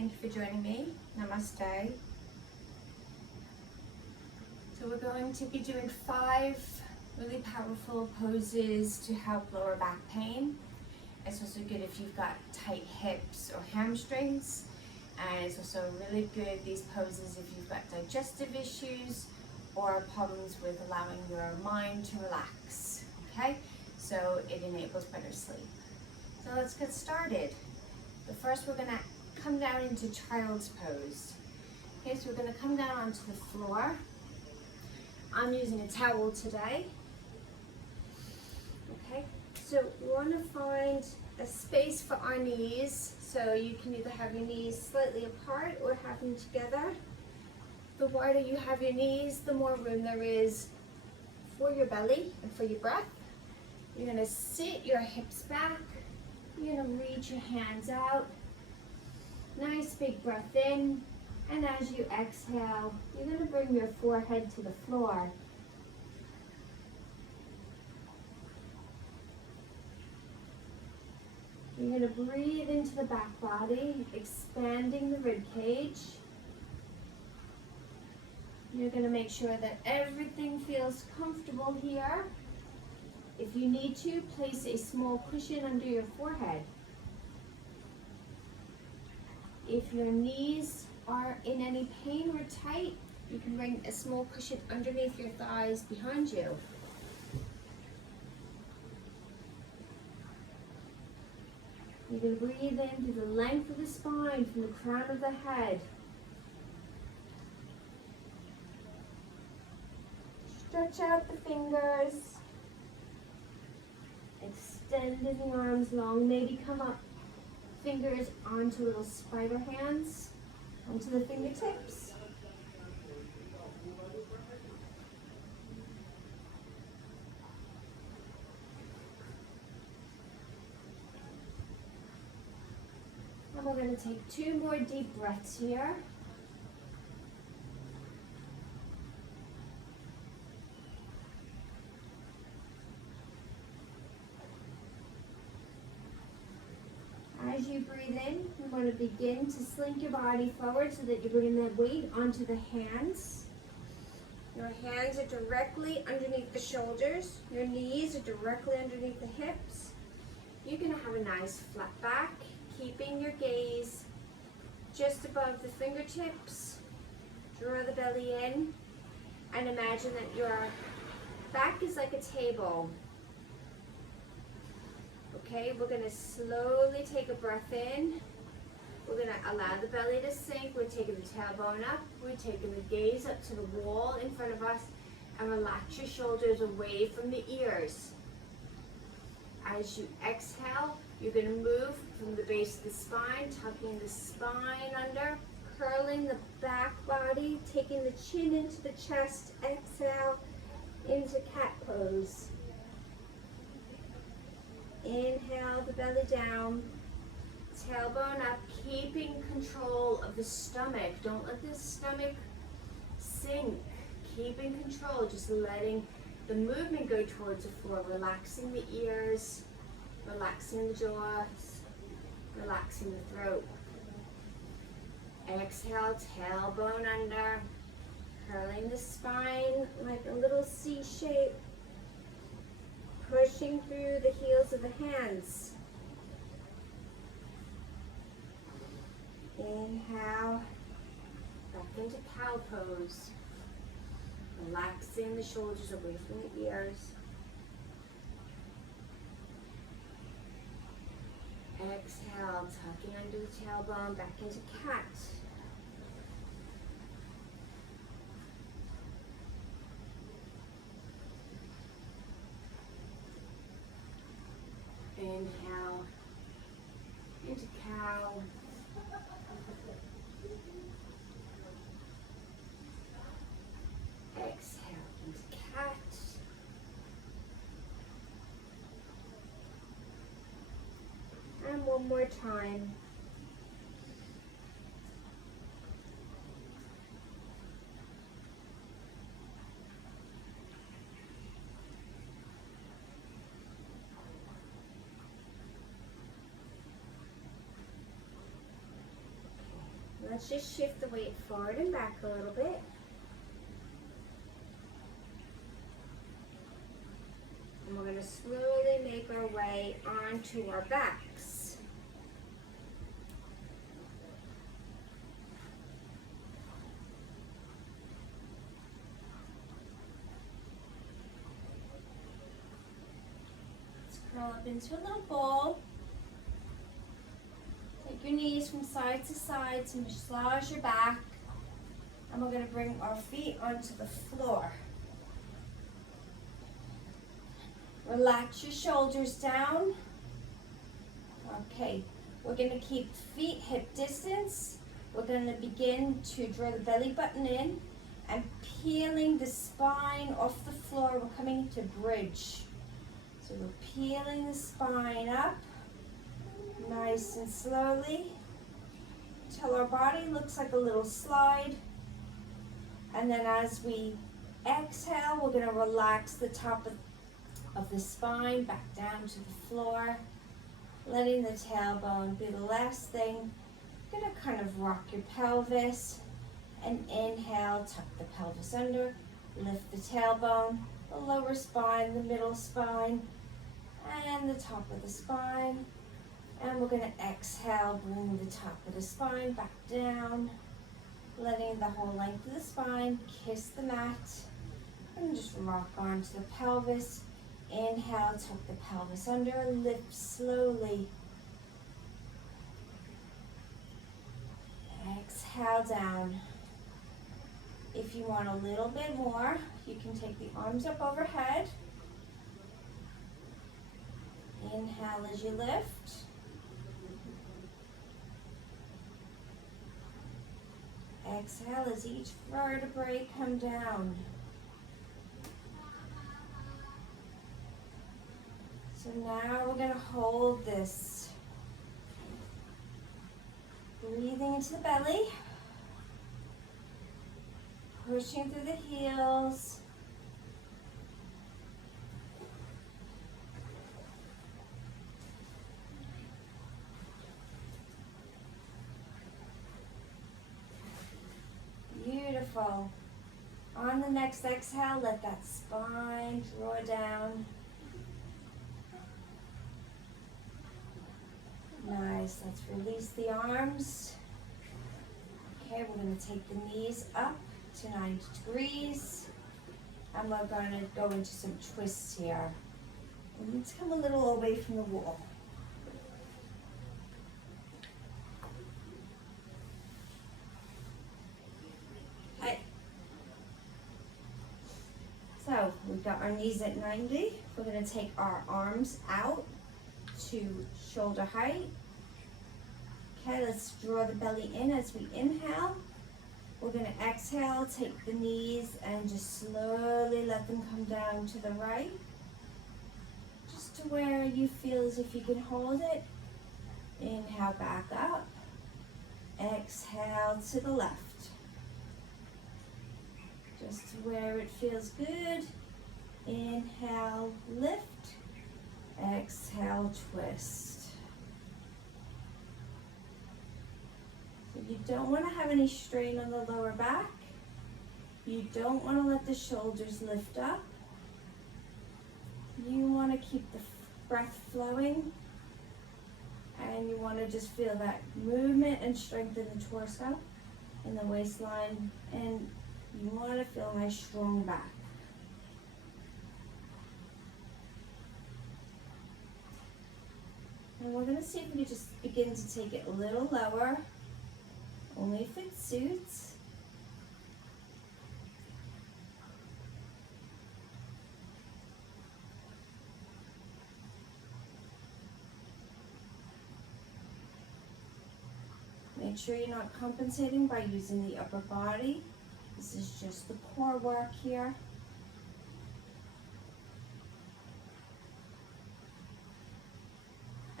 Thank you for joining me. Namaste. So we're going to be doing 5 really powerful poses to help lower back pain. It's also good if you've got tight hips or hamstrings. And it's also really good, these poses, if you've got digestive issues or problems with allowing your mind to relax, okay? So it enables better sleep. So let's get started. But first we're gonna come down into child's pose. Okay, so we're gonna come down onto the floor. I'm using a towel today. Okay, so we wanna find a space for our knees. So you can either have your knees slightly apart or have them together. The wider you have your knees, the more room there is for your belly and for your breath. You're gonna sit your hips back. You're gonna reach your hands out. Nice big breath in. And as you exhale, you're gonna bring your forehead to the floor. You're going to breathe into the back body, expanding the rib cage. You're going to make sure that everything feels comfortable here. If you need to, place a small cushion under your forehead. If your knees are in any pain or tight, you can bring a small cushion underneath your thighs behind you. You're going to breathe in through the length of the spine, from the crown of the head. Stretch out the fingers. Extending the arms long. Maybe come up, fingers onto little spider hands, onto the fingertips. And we're going to take 2 more deep breaths here. As you breathe in, you want to begin to slink your body forward so that you're bringing that weight onto the hands. Your hands are directly underneath the shoulders. Your knees are directly underneath the hips. You're going to have a nice flat back, keeping your gaze just above the fingertips. Draw the belly in and imagine that your back is like a table. Okay, we're going to slowly take a breath in. We're going to allow the belly to sink. We're taking the tailbone up. We're taking the gaze up to the wall in front of us, and relax your shoulders away from the ears. As you exhale, you're going to move from the base of the spine, tucking the spine under, curling the back body, taking the chin into the chest. Exhale into cat pose. Inhale the belly down, tailbone up, keeping control of the stomach. Don't let the stomach sink. Keeping control, just letting the movement go towards the floor, relaxing the ears, relaxing the jaws, relaxing the throat. Exhale, tailbone under, curling the spine like a little C shape, pushing through the heels of the hands. Inhale, back into cow pose. Relaxing the shoulders away from the ears. Exhale, tucking under the tailbone, back into cat. Inhale into cow. Exhale into cat. And one more time. Let's just shift the weight forward and back a little bit. And we're going to slowly make our way onto our backs. Let's curl up into a little ball. Take your knees from side to side to massage your back. And we're going to bring our feet onto the floor. Relax your shoulders down. Okay, we're going to keep feet hip distance. We're going to begin to draw the belly button in and peeling the spine off the floor. We're coming to bridge. So we're peeling the spine up nice and slowly until our body looks like a little slide. And then as we exhale, we're going to relax the top of the spine back down to the floor, letting the tailbone be the last thing. You're going to kind of rock your pelvis and inhale, tuck the pelvis under, lift the tailbone, the lower spine, the middle spine, and the top of the spine. And we're going to exhale, bring the top of the spine back down, letting the whole length of the spine kiss the mat, and just rock onto the pelvis. Inhale, tuck the pelvis under, lift slowly. Exhale down. If you want a little bit more, you can take the arms up overhead. Inhale as you lift. Exhale as each vertebrae come down. So now we're going to hold this. Breathing into the belly. Pushing through the heels. Beautiful. On the next exhale, let that spine draw down. Nice. Let's release the arms. Okay, we're going to take the knees up to 90 degrees. And we're going to go into some twists here. And let's come a little away from the wall. Okay. So we've got our knees at 90. We're going to take our arms out to shoulder height. Okay, let's draw the belly in as we inhale. We're going to exhale, take the knees and just slowly let them come down to the right. Just to where you feel as if you can hold it. Inhale, back up. Exhale to the left. Just to where it feels good. Inhale, lift. Exhale, twist. So you don't want to have any strain on the lower back. You don't want to let the shoulders lift up. You want to keep the breath flowing. And you want to just feel that movement and strength in the torso, in the waistline. And you want to feel a nice strong back. And we're going to see if we can just begin to take it a little lower, only if it suits. Make sure you're not compensating by using the upper body. This is just the core work here.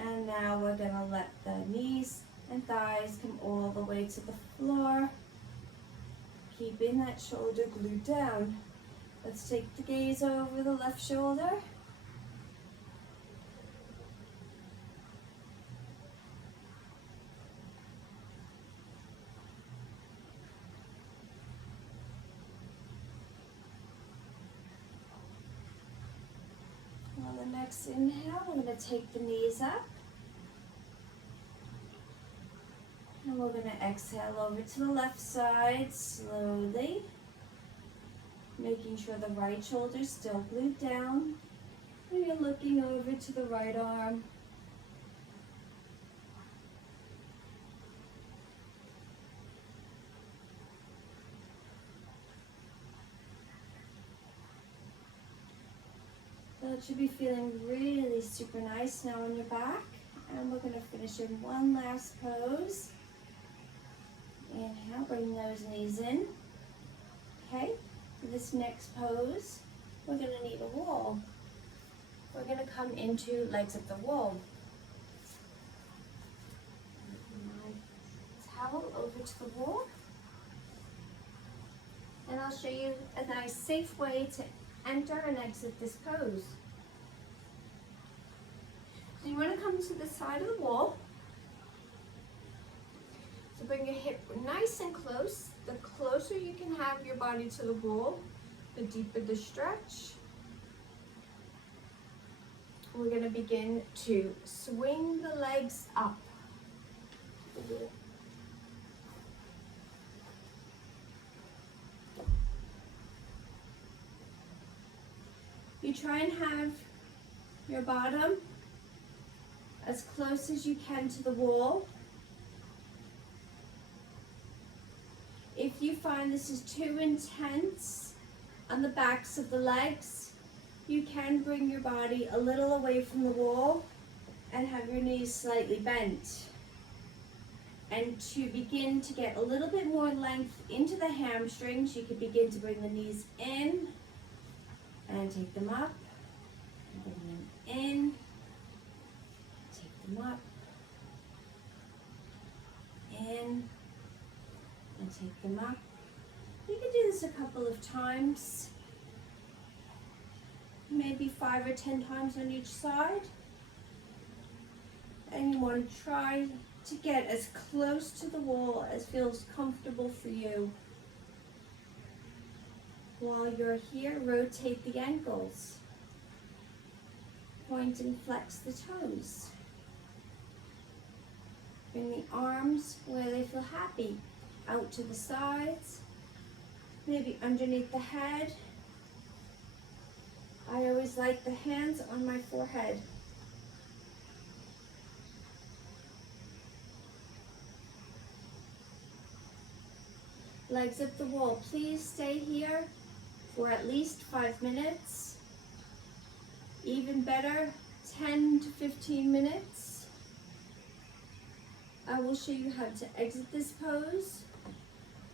And now we're going to let the knees and thighs come all the way to the floor. Keeping that shoulder glued down. Let's take the gaze over the left shoulder. next inhale, we're going to take the knees up. And we're going to exhale over to the left side slowly. Making sure the right shoulder's still glued down. And you're looking over to the right arm. That should be feeling really super nice now on your back. And we're going to finish in one last pose. Inhale, bring those knees in. Okay, for this next pose, we're going to need a wall. We're going to come into legs up the wall. Towel over to the wall. And I'll show you a nice safe way to enter and exit this pose. So you want to come to the side of the wall. So bring your hip nice and close. The closer you can have your body to the wall, the deeper the stretch. We're going to begin to swing the legs up. You try and have your bottom as close as you can to the wall. If you find this is too intense on the backs of the legs, you can bring your body a little away from the wall and have your knees slightly bent. And to begin to get a little bit more length into the hamstrings, you can begin to bring the knees in and take them up, and bring them in, take them up, in, and take them up. You can do this a couple of times, maybe 5 or 10 times on each side. And you want to try to get as close to the wall as feels comfortable for you. While you're here, rotate the ankles. Point and flex the toes. Bring the arms where they feel happy, out to the sides, maybe underneath the head. I always like the hands on my forehead. Legs up the wall. Please stay here for at least 5 minutes. Even better, 10 to 15 minutes. I will show you how to exit this pose.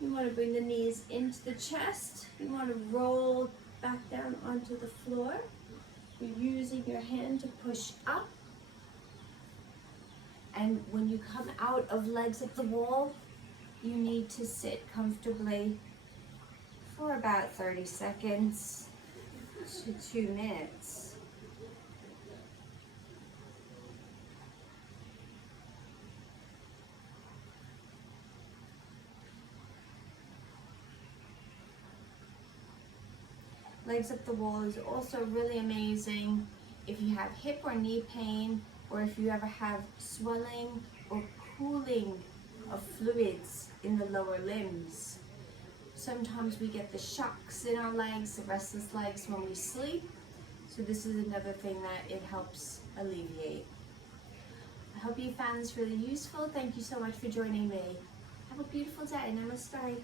You want to bring the knees into the chest. You want to roll back down onto the floor. You're using your hand to push up. And when you come out of legs up the wall, you need to sit comfortably for about 30 seconds to 2 minutes. Legs up the wall is also really amazing if you have hip or knee pain, or if you ever have swelling or cooling of fluids in the lower limbs. Sometimes we get the shocks in our legs, the restless legs when we sleep. So this is another thing that it helps alleviate. I hope you found this really useful. Thank you so much for joining me. Have a beautiful day. Namaste.